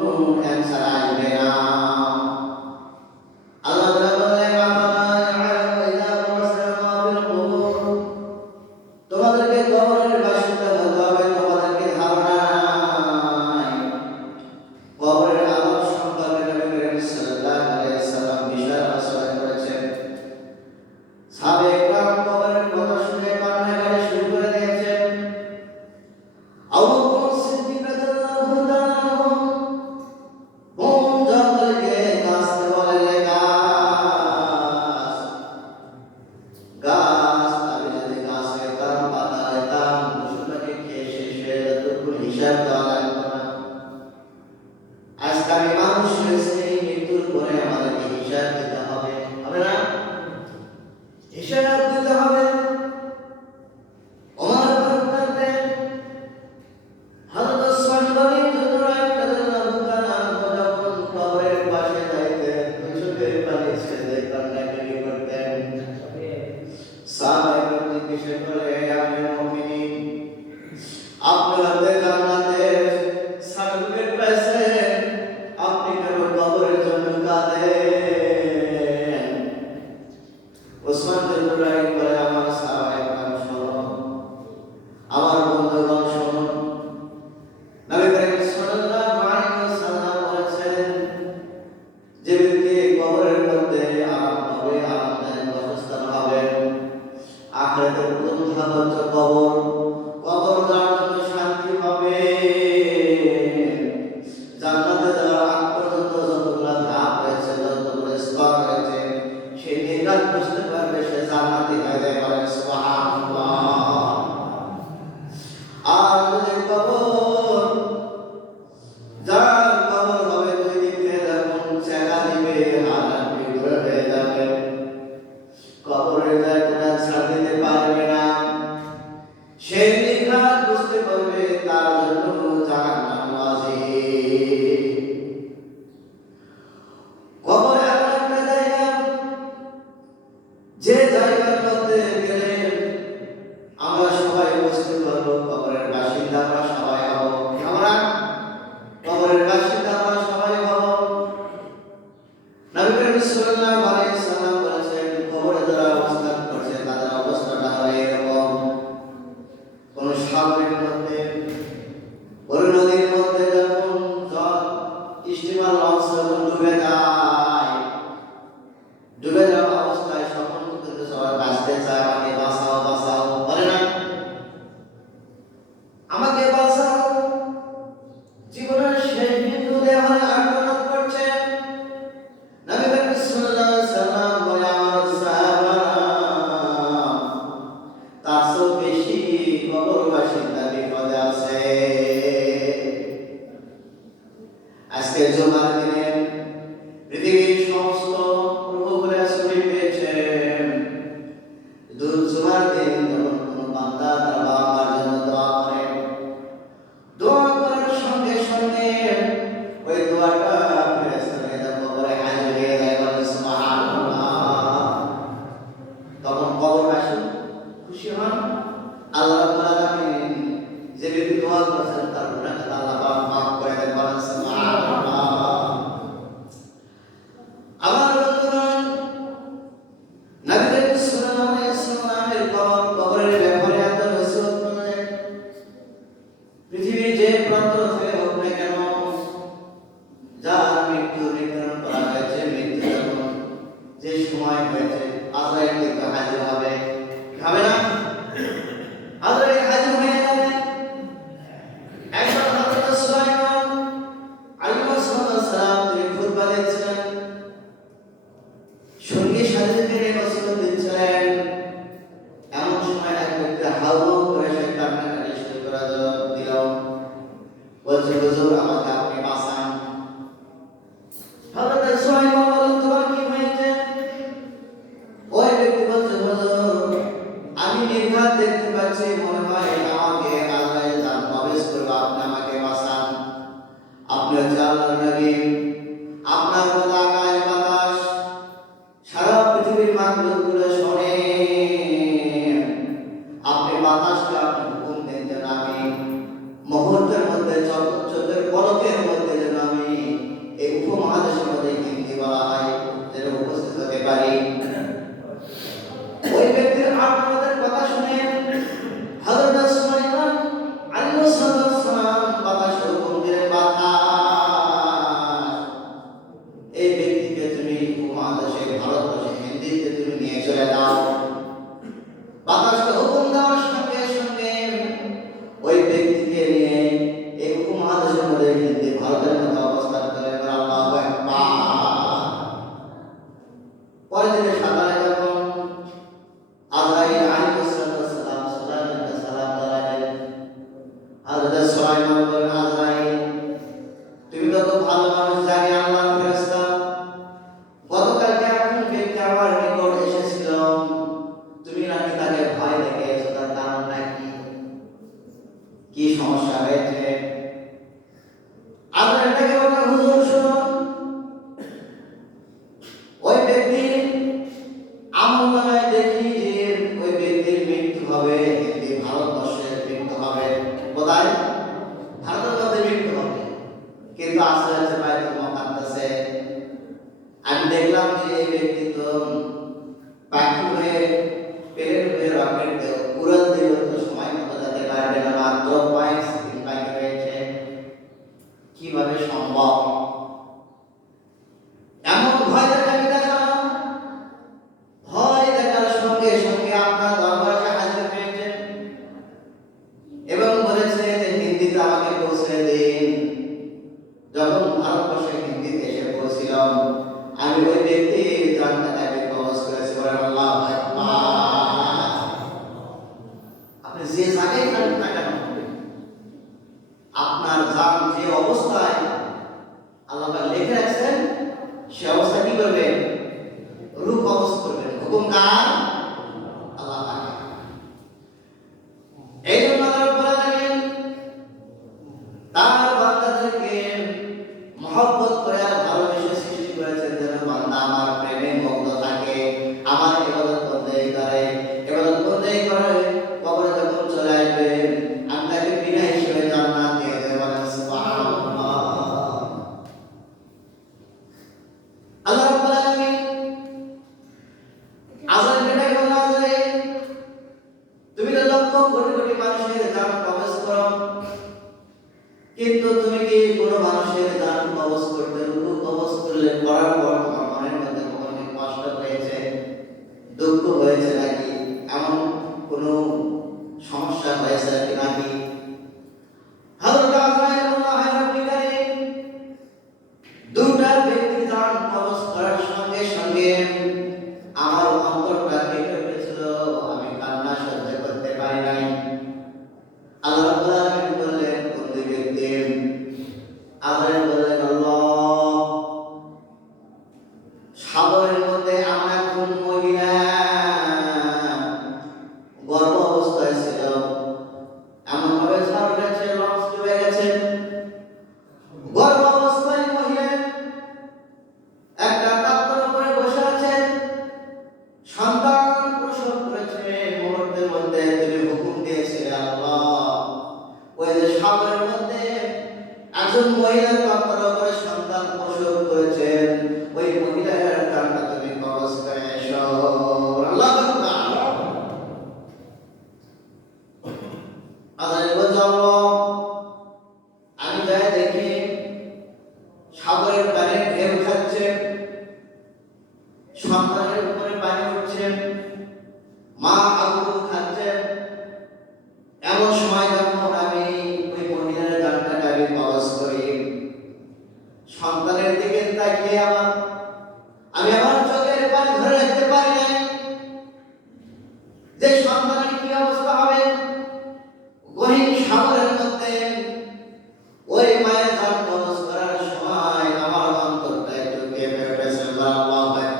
কোনো অ্যান্সার আসবে না। আল্লাহ তাআলা বলেন, আফালা ইয়ালামু ইযা বু'সিরা মা ফিল কুবুর, তোমাদেরকে কবরের বাসিন্দা হতে হবে, তোমাদেরকে ধারণা নাই। কবরের আযাব সম্পর্কে নবী করিম সাল্লাল্লাহু আলাইহি ওয়াসাল্লাম বিশাল আলোচনা করেছেন। সাহাবায়ে কেরাম কবরের কথা শুনে কান্নাকাটি শুরু করে দিয়েছেন। আবু বকর সিদ্দিক রাদিয়াল্লাহু তাআলা বন জঙ্গলে গাছকে বলে, গাছ গাছ, আমি যদি গাছে কারণ পাতা দিতাম পশুটাকে খেয়ে শেষ হয়ে যেত, কোনো হিসাব দেওয়া লাগতো না। আজকে আমি মানুষ হয়েছি, মৃত্যুর পরে আমাদেরকে হিসাব দিতে হবে, হবে না? হিসাব দিতে হবে। ওমর করতে হযরত সালমান ইবনে রাদিয়াল্লাহু তাআলা যখন কবরের পাশে যাইতেন, চোখের পানি ছেড়ে কান্নাকাটি করতেন। সাহাবায়ে কেরাম জিজ্ঞাসা করে, আমিরুল মুমিনিন, আপনি হতে জান্নাতের সার্টিফিকেট পেয়েছেন, আপনি কেন কবরের জন্য কাঁদেন? ওসমান ইবনে রাইন বলে, আমার সাহাবায়ে কেরাম শোনো, আমার বন্ধুগণ শোনো, নবী করিম সাল্লাল্লাহু আলাইহি ওয়াসাল্লাম বলেছেন, যে ব্যক্তি কবরের মধ্যে আরাম পাবে, আরামদায়ক বাসস্থান হবে। আখিরাতের প্রথম ধাপ হচ্ছে কবর। কবর যার জন্য শান্তি পাবে। জান্নাতে যাওয়ার আগ পর্যন্ত যতগুলো ধাপ রয়েছে, যতগুলো স্তর রয়েছে, সেই নির্ঘাত বুঝতে পারবে সে জান্নাতি হয়ে যায়। বলেন সুবহানাল্লাহ। আর যদি কবর, যার কবর হবে দুই দিক থেকে যখন চেলা দিবে, হাত বিগড়ে হয়ে যাবে, কবরে যায় কোনো ছাড় দিতে পারবে না, সেই নির্ঘাত বুঝতে পারবে তার জন্য জাহান্নাম ওয়াজিব। কবর এমন একটা জায়গা, যে জায়গার মধ্যে গেলে আমরা সবাই বুঝতে পারবো কবরের বাসিন্দা আমরা সবাই হব। আমরা কবরের বাসিন্দা আমরা সবাই হব। নবী করিম সাল্লাল্লাহু আলাইহি ওয়াসাল্লাম বলেছেন, কবরে যারা অবস্থান করছে তাদের অবস্থাটা হয় এরকম, কোন সাগরের মধ্যে, কোন নদীর মধ্যে যখন জল স্টিমার লঞ্চ যখন ডুবে যায়, ডুবে যাওয়া অবস্থায় সকল কিন্তু সবাই বাঁচতে চায়, আমাকে বাঁচাও বাঁচাও বলে না, আমাকে বাঁচাও। জীবনের শেষ বিন্দুতে আমরা আক্রমণ করছে। নবী করিম সাল্লাল্লাহু আলাইহি ওয়াসাল্লাম বলে, আমার সাহাবারা তার চেয়ে বেশি কবর বাসিন্দা বিপদে আছে। আজকে জুমার দিনে পৃথিবীর সমস্ত প্রভুরা ছুটি পেয়েছেন। জুমার দিন যখন কোনো বান্দা তার বাবা মার জন্য দোয়া করে, দোয়া করার সঙ্গে সঙ্গে ওই দোয়াটা ফেরেশতারা কবরে হাজির হয়ে যায়। বলে সুবহানাল্লাহ। তখন কবরবাসী খুশি হন। আল্লাহ রাব্বুল আলামিন যে ব্যক্তি দোয়া করেছেন তার গুনাহকে আল্লাহ পাক মাফ করে দেন। বলেন সুবহানাল্লাহ। আমার বন্ধুগণ, নবী করিম সাল্লাল্লাহু আলাইহি ওয়াসাল্লামের কবরের ব্যাপারে এত নসিহত করলেন, পৃথিবীর যে প্রান্ত থেকে হোক না কেন, যার মৃত্যু নির্ধারণ করা হয়েছে, মৃত্যু যখন যে সময় হয়েছে, আজরাইল কিন্তু হাজির হবে, হবে না? আজরাইল হাজির হয়ে যাবে। একবার হযরত সুলাইমান আলাইহিস সালাম তিনি খুতবা দিচ্ছিলেন, সঙ্গী সাথীদের নসিহত দিচ্ছিলেন। এমন সময় এক ব্যক্তি হাউমাউ করে সে কান্নাকাটি শুরু করে দিল, বলছে, হুজুর আমাকে আপনি বাঁচান। হযরত সুলাইমান বললেন, তোমার কি হয়েছে? ওই ব্যক্তি বলছে, হুজুর আমি নির্ঘাত দেখতে পাচ্ছি, মনে হয় আমাকে আল্লাহ জান প্রবেশ করবে, আপনি আমাকে বাঁচান। আপনি হচ্ছে আল্লাহর নবী, আপনার কথা আকাশ বাতাস সারা পৃথিবীর মাখলুকগুলো শোনে, আপনি বাতাসকে আপনি হুকুম দেন যেন আমি মুহূর্তের মধ্যে, চোখের পলকের মধ্যে যেন আমি তো আসলে হচ্ছে বাইতুল মুকাদ্দাসে। আমি দেখলাম যে এই ব্যক্তি তো পাখি হয়ে প্লেন হয়ে রকেট দিয়ে উড়ান দিল, তো সময় মতো যেতে পারবে না, মাত্র 5 সেকেন্ড বাকি রয়েছে। কিভাবে সম্ভব? এমন ভয় দেখাবি দেখানো, ভয় দেখার সঙ্গে সঙ্গে আপনার দরবারে সে হাজির হয়েছে এবং বলেছে যে হিন্দিতে আমাকে পৌঁছে দিন। যখন ভারতবর্ষে হিন্দিতে এসে পৌঁছলাম, আমি ওই ব্যক্তির জানটাকে কবজ করেছি। বলেন আল্লাহু আকবার। আপনি যে জায়গায় থাকেন না কেন, আপনার জান যে অবস্থায় আল্লাহ পাক লিখে রাখছেন, সে অবস্থা কি করবেন? রূপ কবজ করবেন। হুকুম কার? আল্লাহ পাক। এই জন্য আল্লাহ রাব্বুল আলামিন তার বান্দাদেরকে মহব্বত করে আর ভালোবেসে সৃষ্টি করেছেন, যেন বান্দা আমার প্রেমে মগ্ন থাকে, আমার ইবাদত করতে করে কবরে যখন চলে আসবে, আমি তাকে বিনা হিসেবে জান্নাত দিয়ে দেব। বলেন সুবহানাল্লাহ। আল্লাহ রাব্বুল আলামিন আযানকে ডাকে, আযান, তুমি তো লক্ষ কোটি কোটি মানুষের জান কবজ করো, কিন্তু তুমি কি কোনো মানুষের জান কবজ করতে, রূহ কবজ করলে করার পর তোমার মনের মধ্যে কখনো কষ্ট হয়েছে, দুঃখ হয়েছে নাকি? এমন কোনো সমস্যা হয়েছে নাকি? হযরত আজরাইল বলল, হে রব্বি কারীম, দুটা ব্যক্তির জান কবজ করার সঙ্গে সঙ্গে আমার অন্তরটা কেঁপে উঠেছিল, আমি কান্না সহ্য করতে পারি নাই। আল্লাহ রাব্বুল আলামিন বললেন, কোন দুই ব্যক্তি? আজরাইল বললেন, আল্লাহ, সাগরের মধ্যে আমার একজন মহিলা গর্ভ অবস্থায় ছিল, এমন ভাবে ঝড় উঠেছে, লঞ্চ ডুবে গেছে। গর্ভ অবস্থায় মহিলা একটা তাপ্তর উপরে বসে আছেন, সন্তান প্রসব করেছে। মুহূর্তের মধ্যে তুমি হুকুম দিয়েছিলে আল্লাহ, ওই যে সাগরের মধ্যে একজন মহিলা তাপ্তর উপরে সন্তান প্রসব করেছেন, ওই মহিলার জানটা তুমি কবজ করে এসো। আল্লাহু আকবার। আল্লাহ বলছে, আমি যাই দেখি সাগরের পানি ঢেউ খাচ্ছে, সন্তানের উপরে পানি উঠছে, মা আগুন খাচ্ছে। এমন সময় যখন আমি ওই মহিলার জানটাকে আমি কবজ করি, সন্তানের দিকে তাকিয়ে আমি আমার চোখের পানি ধরে রাখতে পারি নাই যে সন্তানের কি অবস্থা হবে। গহীন সাগরের মধ্যে ওই মায়ের জান কবজ করার সময় আমার অন্তরটা একটু কেঁপে উঠেছে। আল্লাহু আকবার।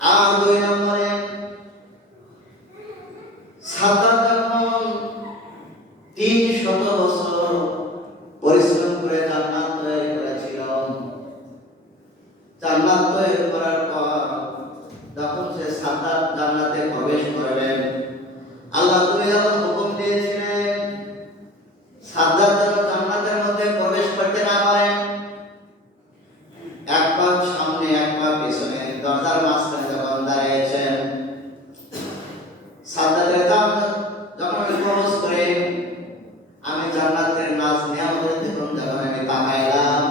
আর দুই নম্বরে, সাদ্দাত যখন 300 বছর পরিশ্রম করে জান্নাত তৈরি করেছিল, জান্নাত তৈরি করার পর যখন সে সাদ্দাত জান্নাতে প্রবেশ করবেন, আল্লাহ তুমি যখন হুকুম দিয়েছিলেন সাদ্দাত যেন জান্নাতের মধ্যে প্রবেশ করতে না পারে, এক পা সামনে এক পা পিছনে দরজার মাঝখানে যখন দাঁড়িয়েছেন, সাদ্দাতের জান যখন প্রবেশ করে আমি জান্নাতের নাজ নিয়ামতের দিকে যখন আমি তাকাইলাম,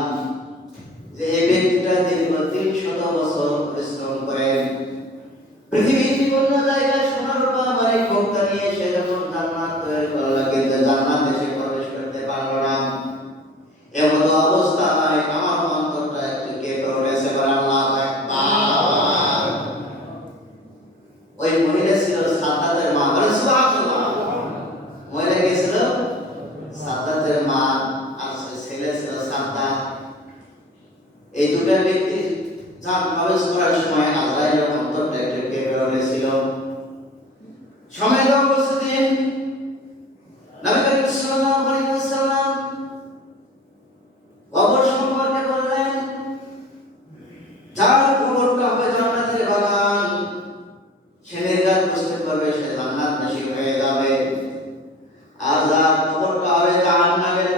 যে এই ব্যক্তিটা দীর্ঘ 300 বছর পরিশ্রম করে পৃথিবীর বিভিন্ন জায়গায় সোনার উপর মালিক ভোক্তা নিয়ে সে যখন জান্নাত তৈরি করলো, কিন্তু জান্নাতে সে প্রবেশ করতে পারলো না। এমন অবস্থায় আমার অন্তরটা একটু কেঁপে উঠেছে। আল্লাহু আকবার। ওই মহিলা ছিল সাদ্দাতের মা। সুবহানাল্লাহ। মহিলা কে ছিল? সাদ্দাতের মা, আর ছেলে ছিল সাদ্দাত। এই দুটো ব্যক্তি জান কবজ করার সময় আজরাইলের অন্তরটা একটু কেঁপে উঠেছিল। সময় দাও বলছেন নবী করিম সাল্লাল্লাহু আলাইহি ওয়াসাল্লাম কবর সম্পর্কে বললেন, যার কবরটা হবে জান্নাতের বাগান, সে নির্ঘাত বুঝতে পারবে সে জান্নাত নসিব হয়ে যাবে। আর যার কবরটা হবে জাহান্নামের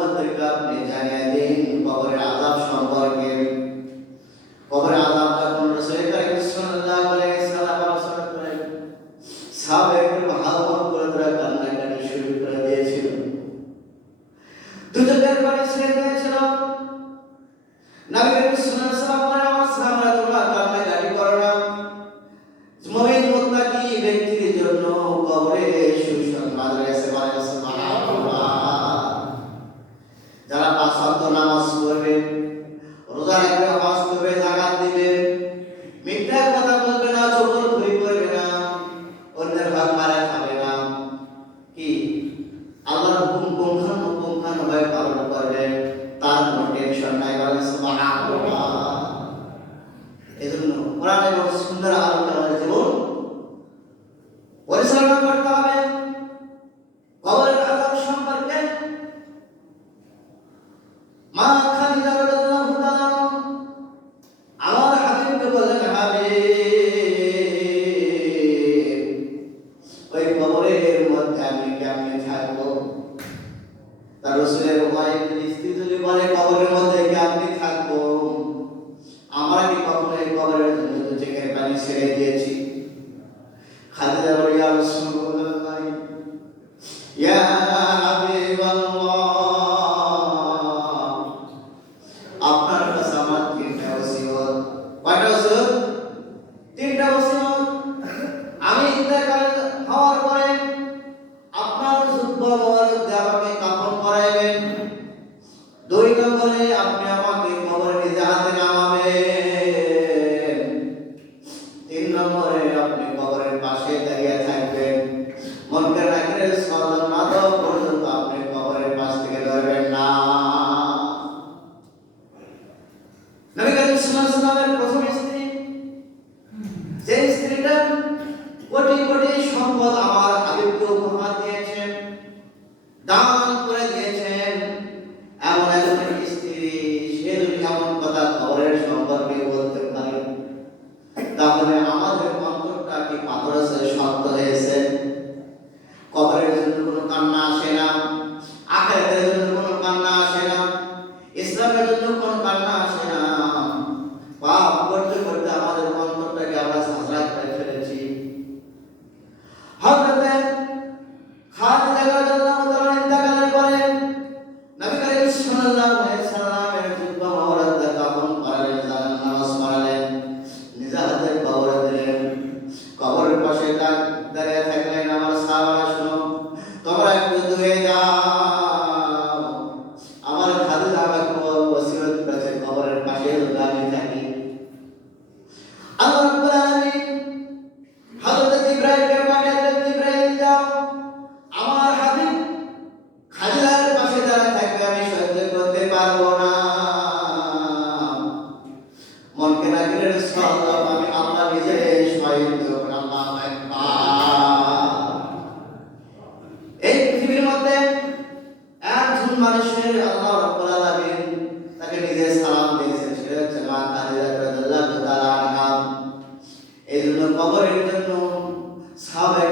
উম্মতদেরকে আপনি জানিয়ে দিন কবরের আযাব সম্পর্কে। কবরের আযাব যখন রাসূল কারীম সাল্লাল্লাহু আলাইহি ওয়াসাল্লাম আলোচনা করেন, সাহাবায়ে হাওয়া করে তারা কান্নাকাটি শুরু করে দিয়েছিল, দুচোখের পানি ছেড়ে দিয়েছিল। নবী করিম সাল্লাল্লাহু আলাইহি ওয়াসাল্লাম বলেন, আমার সাহাবারা তোমরা কান্নাকাটি করো না, মুমিন মুত্তাকি ব্যক্তির জন্য কবরে সুসংবাদ রয়েছে। বলেন সুবহানাল্লাহ। যারা পাঁচ ওয়াক্ত নামাজ পড়বে, রোজা রাখবে, হজ করবে, যাকাত দিবে, মিথ্যা কথা বলবে না, চগলখড়ি করবে না, অন্যের হক মারা খাবে না, কি আল্লাহর হুকুম পুঙ্খানুপুঙ্খানুভাবে পালন করবে, তার কোনো টেনশন নাই। বলেন সুবহানাল্লাহ। এজন্য কোরআন এবং সুন্নাহর আলোচনার জীবন পরিচালনা করতে হবে। কবরের আযাব সম্পর্কে মা খাদিজা রাদিয়াল্লাহু তাআলা আমার হাবিবকে বলেন, হাবিব, ওই কবরের মধ্যে আমি কেমনে থাকবো? তার রাসূলের ওয়াইফ স্ত্রী যদি বলে কবরের মধ্যে কি আপনি থাকবো, আমরা কি কখনো এই কবরের জন্য দু চোখের পানি ছেড়ে দিয়েছি? খাদিজা বলে, ইয়া রাসূলুল্লাহ, ইয়া হাবিবাল্লাহ, আপনার কাছে আমার তিনটা ওসিয়ত। কয়টা ওসিয়ত? তিনটা ওসিয়ত। আমি ইন্তেকাল হওয়ার পরে আপনার জুব্বা মোবারক দিয়ে আমাকে কাফন পরাইবেন। 2 নম্বরে আপনি আমাকে কবরে নিজে হাতে নামাবেন। 3 নম্বরে আপনি কবরের পাশে দাঁড়িয়ে থাকবেন। মুনকার নাকিরের সালাম না দেওয়া পর্যন্ত আপনি কবরের পাশ থেকে ধরবেন না। নবী করিম সাল্লাল্লাহু আলাইহি ওয়াসাল্লামের প্রথম স্ত্রী, যে স্ত্রীটা কোটি কোটি সম্পদ আমার হাবিবকে উপহার দিয়েছেন, দান করে দিয়েছেন, এমন একজন স্ত্রী, সে যদি এমন কথা কবরের সম্পর্কে বলতে পারে, তাহলে আমাদের অন্তরটা কি পাথরের চেয়ে শক্ত হয়েছে? কবরের জন্য কোনো কান্না আসে না, আখিরাতের জন্য কোনো কান্না আসে না, ইসলামের জন্য কোনো কান্না আসে না। পাপ করতে করতে আমাদের অন্তরটাকে আমরা ঝাঁঝরা করে ফেলেছি। হযরতে খাদিজা রাদিয়াল্লাহু তাআলা ইন্তেকালের পরে নবী করিম সাল্লাল্লাহু আলাইহি ওয়াসাল্লামের জুব্বা মোবারক দিয়ে কাফন পরালেন, জানাজা নামাজ পড়ালেন, নিজ হাতে কবরে দিলেন। কবরের পাশে দাঁড়িয়ে থাকলেন, আমার সাহাবারা শোনো, তোমরা একটু দূরে যাও, আমার খাদিজা আমাকে ওসিয়ত করেছে কবরের পাশে আমি থাকি। আল্লাহ রাব্বুল আলামিন হযরত জিবরাইলকে পাঠালেন, জিবরাইল যাও, আমার হাবিব খাদিজার পাশে যারা থাকবে আমি সহ্য করতে পারবো না। মনকে নাকিরের সালাম আমি আল্লাহ নিজে স্বয়ং দেব। আল্লাহু আকবার। এই পৃথিবীর মধ্যে একজন মানুষের আল্লাহ রাব্বুল আলামিন তাকে নিজে সালাম দিয়েছেন, সেটা হচ্ছে মা খাদিজা রাদিয়াল্লাহু তাআলা আনহা। এই জন্য কবরের জন্য সাহাবায়ে